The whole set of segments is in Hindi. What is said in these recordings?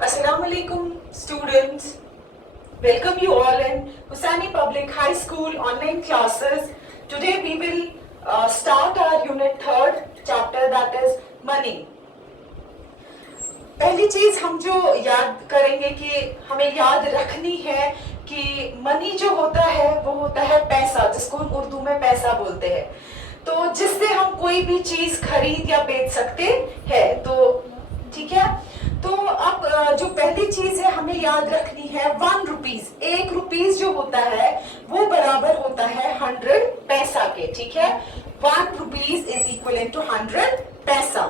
Assalamu alaikum students. Welcome you all in Hussaini Public High School online classes. Today we will start our unit 3rd chapter, that is money. पहली चीज हम जो याद करेंगे कि हमें याद रखनी है कि मनी जो होता है वो होता है पैसा, जिसको हम उर्दू में पैसा बोलते हैं, तो जिससे हम कोई भी चीज खरीद या बेच सकते हैं। तो ठीक है, तो अब जो पहली चीज है हमें याद रखनी है 1 रुपीज। 1 रुपीज जो होता है वो बराबर होता है 100 पैसा के। ठीक है, 1 रुपीज इज इक्वल टू 100 पैसा।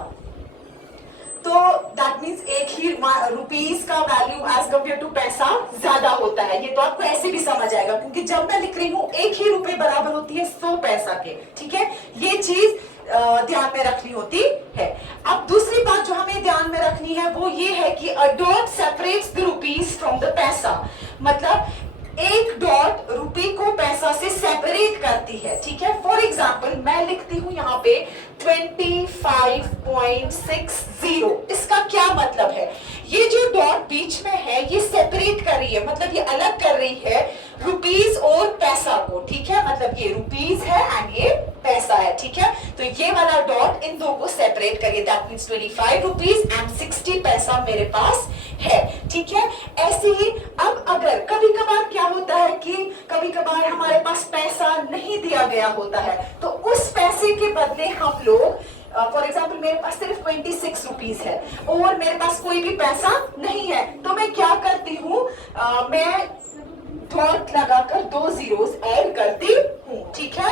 तो दैट मीन्स एक ही रुपीज का वैल्यू एज कम्पेयर टू पैसा ज्यादा होता है। ये तो आपको ऐसे भी समझ आएगा, क्योंकि जब मैं लिख रही हूँ एक ही रुपए बराबर होती है 100 पैसा के। ठीक है, ये चीज ध्यान में रखनी होती है। अब दूसरी बात जो हमें ध्यान में रखनी है वो ये है कि a dot separates the rupees from the पैसा। मतलब एक डॉट रुपी को पैसा से सेपरेट करती है। ठीक है, फॉर एग्जाम्पल मैं लिखती हूं यहाँ पे 25.60। इसका क्या मतलब है? ये जो डॉट बीच में है ये सेपरेट कर रही है, मतलब ये अलग कर रही है रुपीज और पैसा को। ठीक है, मतलब ये रुपीज है एंड ये पैसा है। ठीक है, तो ये वाला डॉट इन दो को सेपरेट करिए। दैट मीन्स 25 रुपीज एंड 60 पैसा मेरे पास है। ठीक है, ऐसे ही अब अगर कभी कभार क्या होता है कि कभी कभार हमारे पास पैसा नहीं दिया गया होता है, तो उस पैसे के बदले हम लोग फॉर एग्जाम्पल मेरे पास सिर्फ 26 रुपीज है और मेरे पास कोई भी पैसा नहीं है, तो मैं क्या करती हूँ, मैं डॉट लगाकर 2 जीरोस ऐड करती हूँ। ठीक है,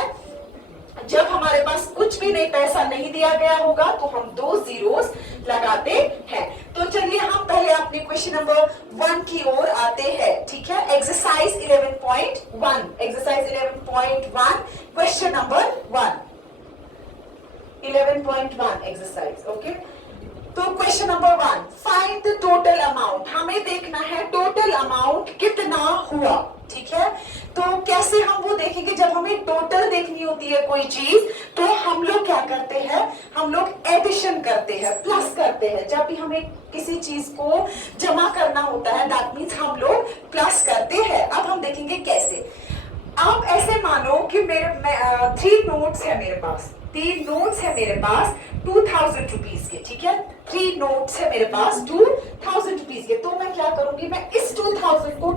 जब हमारे पास कुछ भी नहीं, पैसा नहीं दिया गया होगा, तो हम 2 जीरोस लगाते हैं। तो चलिए हम पहले अपने क्वेश्चन नंबर 1 की ओर आते हैं। ठीक है, exercise 11.1, exercise 11.1 question number 1, 11.1 exercise. Okay, तो question number 1, find the total amount. हमें देखना है टोटल अमाउंट कितना हुआ। ठीक है, तो कैसे हम वो देखेंगे? जब हमें टोटल देखनी होती है कोई चीज, तो हम लोग क्या करते हैं, हम लोग एडिशन करते हैं, प्लस करते हैं। जब भी हमें किसी चीज को जमा करना होता है, दैट मीन्स हम लोग प्लस करते हैं। अब हम देखेंगे कैसे। आप ऐसे मानो कि मेरे 3 नोट्स है मेरे पास, 3 नोट्स है मेरे पास 2000 रुपीज के। ठीक है, 3 नोट्स है मेरे पास 2000 रुपीज के। तो मैं क्या करूंगी, मैं इस 2000 को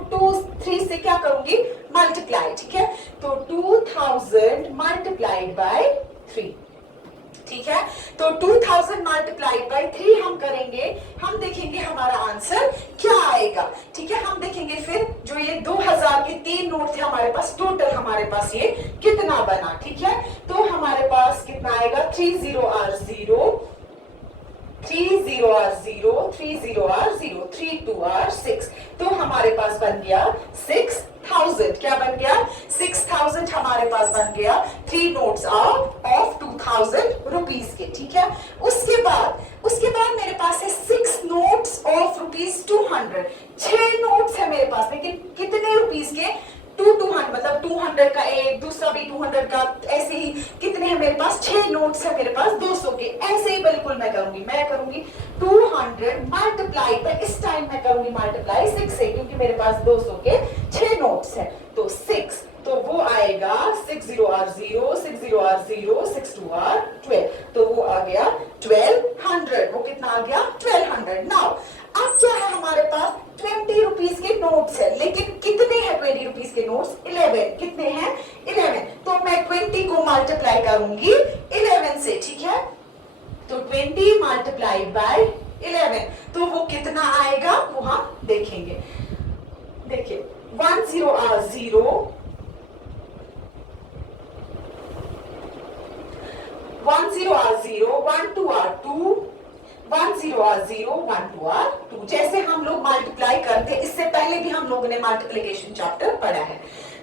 3 से क्या करूंगी, मल्टीप्लाई। ठीक है, तो 2000 मल्टीप्लाइड बाय 3। ठीक है, तो 2000 मल्टीप्लाइड बाय 3 हम करेंगे, हम देखेंगे हमारा आंसर क्या आएगा। ठीक है, हम देखेंगे फिर जो ये 2000 के 3 नोट थे हमारे पास, टोटल हमारे पास ये कितना बना। ठीक है, तो हमारे पास कितना आएगा, 3 0 r 0, 3 0 r 0, 3 0 r 0, 3 2 r 6। तो हमारे पास बन गया 6000। क्या बन गया, 6000 हमारे पास बन गया। 3 नोट्स ऑफ 2000 रुपीज के। ठीक है, उसके बाद मेरे पास है 6 नोट्स ऑफ रुपीज 200। 6 नोट्स है मेरे पास, लेकिन कितने रुपीज के, 200, मतलब 200 का एक, दूसरा भी 200 का, ऐसे ही कितने हैं मेरे पास, 6 नोट्स है मेरे पास 200 के। ऐसे ही बिल्कुल मैं करूंगी 200 मल्टीप्लाई बाय, इस टाइम मैं करूंगी मल्टीप्लाई 6 से, क्योंकि मेरे पास 200 के 6 नोट्स है। तो 6, तो वो आएगा 6 0 r 0, 6 0 r 0, 6 2 r 12, तो वो आ गया 1200। वो कितना आ गया, 1200। नाउ अब क्या है हमारे पास, 20 रुपीज के नोट्स है, लेकिन कितने हैं 20 रुपीज के नोट्स, 11। कितने हैं, 11। तो मैं 20 को मल्टीप्लाई करूंगी 11 से। ठीक है, तो 20 मल्टीप्लाइड बाय 11, तो वो कितना आएगा वो हम देखेंगे। देखिए 1 0 r 0, 1 0 r 0, 1 2 r 2, 1 0 r 0, 1 2 r 2। जैसे हम लोग मल्टीप्लाई करते, इससे पहले भी हम लोगों ने मल्टीप्लिकेशन चैप्टर पढ़ा है।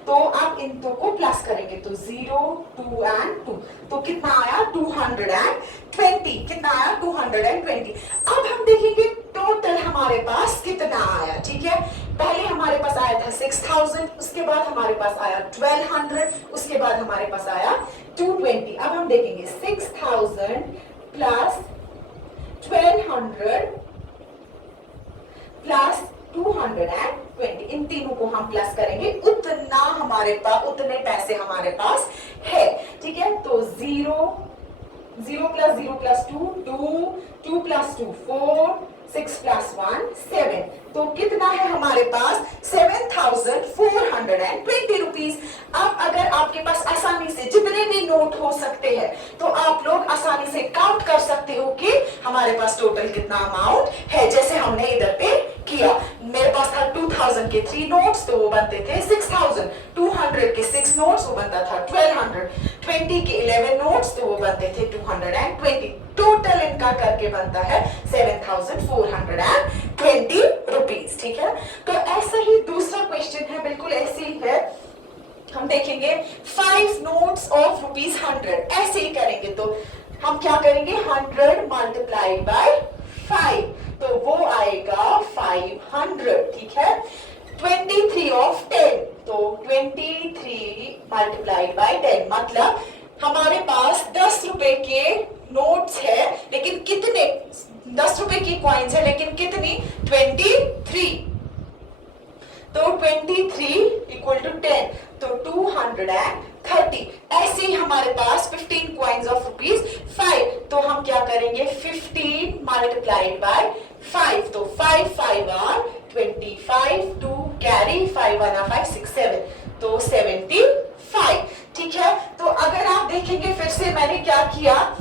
तो आप इन दो को प्लस करेंगे, तो 0 2 एंड 2, तो कितना आया 220। कितना आया 220। अब हम देखेंगे टोटल हमारे पास कितना आया। ठीक है, पहले हमारे पास आया था 6000, उसके बाद हमारे पास आया 1200, उसके बाद हमारे पास आया 220। अब हम देखेंगे 6000 प्लस 1200 प्लस 220, इन तीनों को हम प्लस करेंगे, उतना हमारे पास, उतने पैसे हमारे पास है, ठीक है। तो 0 0 प्लस 2 2 प्लस 2 4 6 प्लस 1 7, तो कितना है हमारे पास 7420 रुपीज। अब अगर आपके पास आसानी से जितने भी नोट हो सकते हैं तो आप लोग आसानी से काउंट कर सकते हो कि हमारे पास टोटल कितना अमाउंट है, जैसे हमने इधर पे किया। मेरे पास था 2000 के 3 नोट्स, तो वो बनते थे 6000, 200 के 6 नोट्स, वो बनता था 1200, 20 के 11 नोट्स, तो वो बनते थे 220, टोटल इनका करके बनता है 7420 रुपीज, ठीक है। तो ऐसा ही दूसरा क्वेश्चन है, बिल्कुल ऐसे ही है, हम देखेंगे 5 नोट्स ऑफ ₹100, ऐसे ही करेंगे। तो हम क्या करेंगे, 100 मल्टीप्लाइड बाय 5, तो वो आएगा 500, ठीक है। 23 ऑफ 10, तो 23 मल्टीप्लाइड बाय 10, मतलब हमारे पास 10 रुपए के नोट्स है, लेकिन कितने, 10 रुपए की कॉइन्स है, लेकिन कितनी, 23, तो 23 इक्वल टू 10, तो 230। ऐसे ही हमारे पास 15 कॉइन्स ऑफ ₹5, तो हम क्या करेंगे, 15 मल्टीप्लाइड बाय 5, तो 5 5 आर 25, 2 कैरी 5 1 5 6 7, तो 75, ठीक है। तो अगर आप देखेंगे फिर से मैंने क्या किया,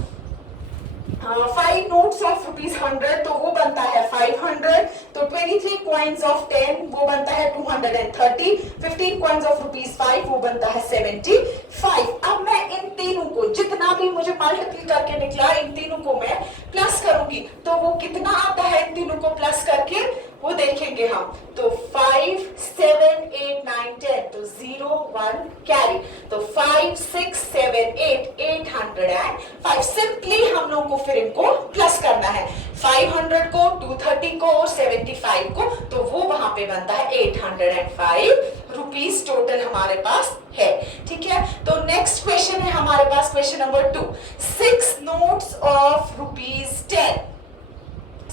5 नोट्स ऑफ ₹100, तो वो बनता है 500, तो 23 कॉइन्स ऑफ 10 वो बनता है 230, 15 कॉइन्स ऑफ ₹5 वो बनता है 75। अब मैं इन तीनों को, जितना भी मुझे मल्टीप्लाई करके निकला, इन तीनों को मैं प्लस करूंगी, तो वो कितना आता है इन तीनों को प्लस करके, वो देखेंगे हम। तो 5 7 8 9 10, तो 0 1 कैरी, तो 5 6 7 8 805। सिंपली हम लोग को फिर इनको प्लस करना है, 500 को, 230 को और 75 को, तो वो वहां पे बनता है 805 रुपीज टोटल हमारे पास है, ठीक है। तो नेक्स्ट क्वेश्चन है हमारे पास, question number 2, 6 notes of ₹10,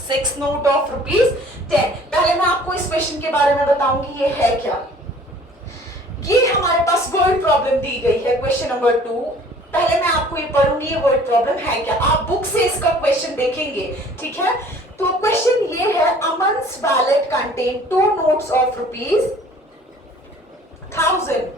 6 note of ₹10। पहले मैं आपको इस क्वेश्चन के बारे में बताऊंगी ये है क्या। ये हमारे पास वर्ड प्रॉब्लम दी गई है, क्वेश्चन नंबर 2। पहले मैं आपको ये पढ़ूंगी ये वर्ड प्रॉब्लम है क्या, आप बुक से इसका क्वेश्चन देखेंगे, ठीक है। तो क्वेश्चन ये है, Aman's wallet contain 2 notes of ₹1000।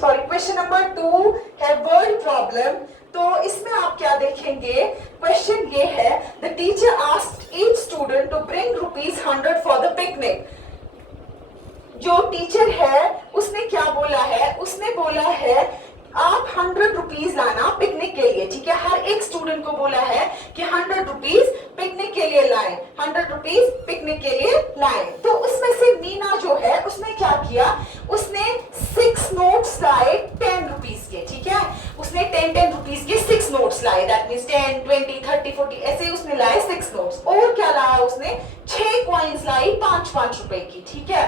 Sorry, question number 2 है वर्ड प्रॉब्लम। तो इसमें आप क्या देखेंगे, क्वेश्चन ये है, the teacher asked each student to bring ₹100 for the picnic. जो टीचर है उसने क्या बोला है, उसने बोला है आप 100 रुपीज लाना पिकनिक के लिए, ठीक है। हर एक स्टूडेंट को बोला है कि 100 रुपीज पिकनिक के लिए लाएं, 100 रुपीज पिकनिक के लिए लाएं। तो उसमें से मीना जो है उसने क्या किया, उसने 6 नोट्स लाए 10 रुपीज के, ठीक है। उसने 10 रुपीज के 6 नोट्स लाए, दैट मींस 10 20 30 40 ऐसे उसने लाए 6 नोट्स। और क्या लाया उसने, 6 कॉइन्स लाई 5-5 रुपए की, ठीक है।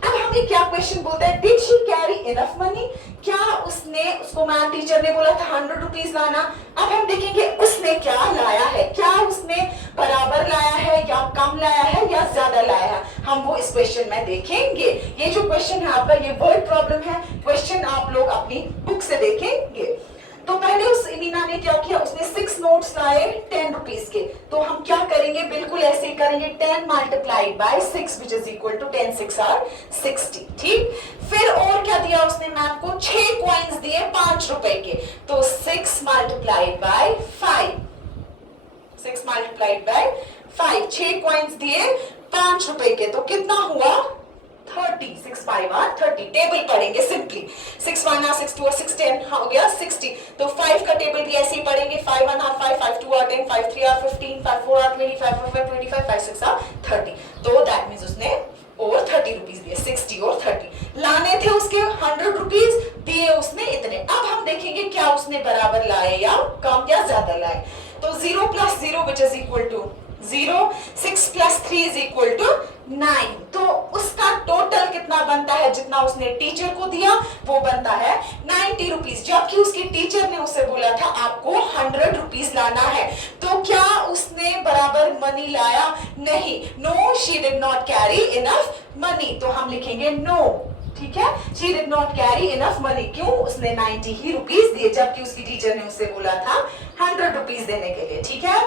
अब हमें क्या क्वेश्चन बोलता है, did she carry enough money, क्या उसने, उसको मैम टीचर ने बोला था 100 रुपीज लाना। अब हम देखेंगे उसने क्या लाया है, क्या उसने बराबर लाया है या कम लाया है या ज्यादा लाया है, हम वो इस क्वेश्चन में देखेंगे। ये जो क्वेश्चन है आपका, ये वर्ड प्रॉब्लम है, क्वेश्चन आप लोग अपनी बुक से देखेंगे। तो पहले उस मीना ने क्या किया, उसने 6 नोट्स लाए 10 रुपीज के, तो हम क्या करेंगे, बिल्कुल ऐसे ही करेंगे, 10 multiplied by 6 which is equal to 10 6 are 60, ठीक। फिर और क्या दिया उसने मैम को, 6 कॉइन्स दिए 5 रुपए के, तो 6 multiplied by 5, 6 multiplied by 5, 6 coins दिए 5 रुपए के, तो कितना हुआ 30, 6 5 आर 30। टेबल पढ़ेंगे सिंपली, 6 1 आर 6 2 आर 6 10 हो गया 60। तो 5 का टेबल भी ऐसे ही पढ़ेंगे, 5 1 are 5 5 2 are 10 5 3 are 15 5 4 are 20 5 4 5 25 5 6 are 30। तो दैट मींस उसने और 30 रुपीज दिए, 60 और 30 लाने थे उसके 100 रुपीज, दिए उसने इतने। अब हम देखेंगे क्या उसने बराबर लाए या कम या ज्यादा लाए। तो 0 + 0 which is equal to 0, 6 plus 3 is equal to 9। तो उसका टोटल कितना बनता है, जितना उसने टीचर को दिया वो बनता है 90 रुपीज, जबकि उसकी टीचर ने उसे बोला था आपको 100 रुपीज लाना है। तो क्या उसने बराबर मनी लाया? नहीं, no she did not carry enough money. तो हम लिखेंगे नो, ठीक है, she did not carry enough money. क्यों? उसने 90 ही रुपीज दिए, जबकि उसकी टीचर ने उसे बोला था 100 रुपीज देने के लिए। ठीक है,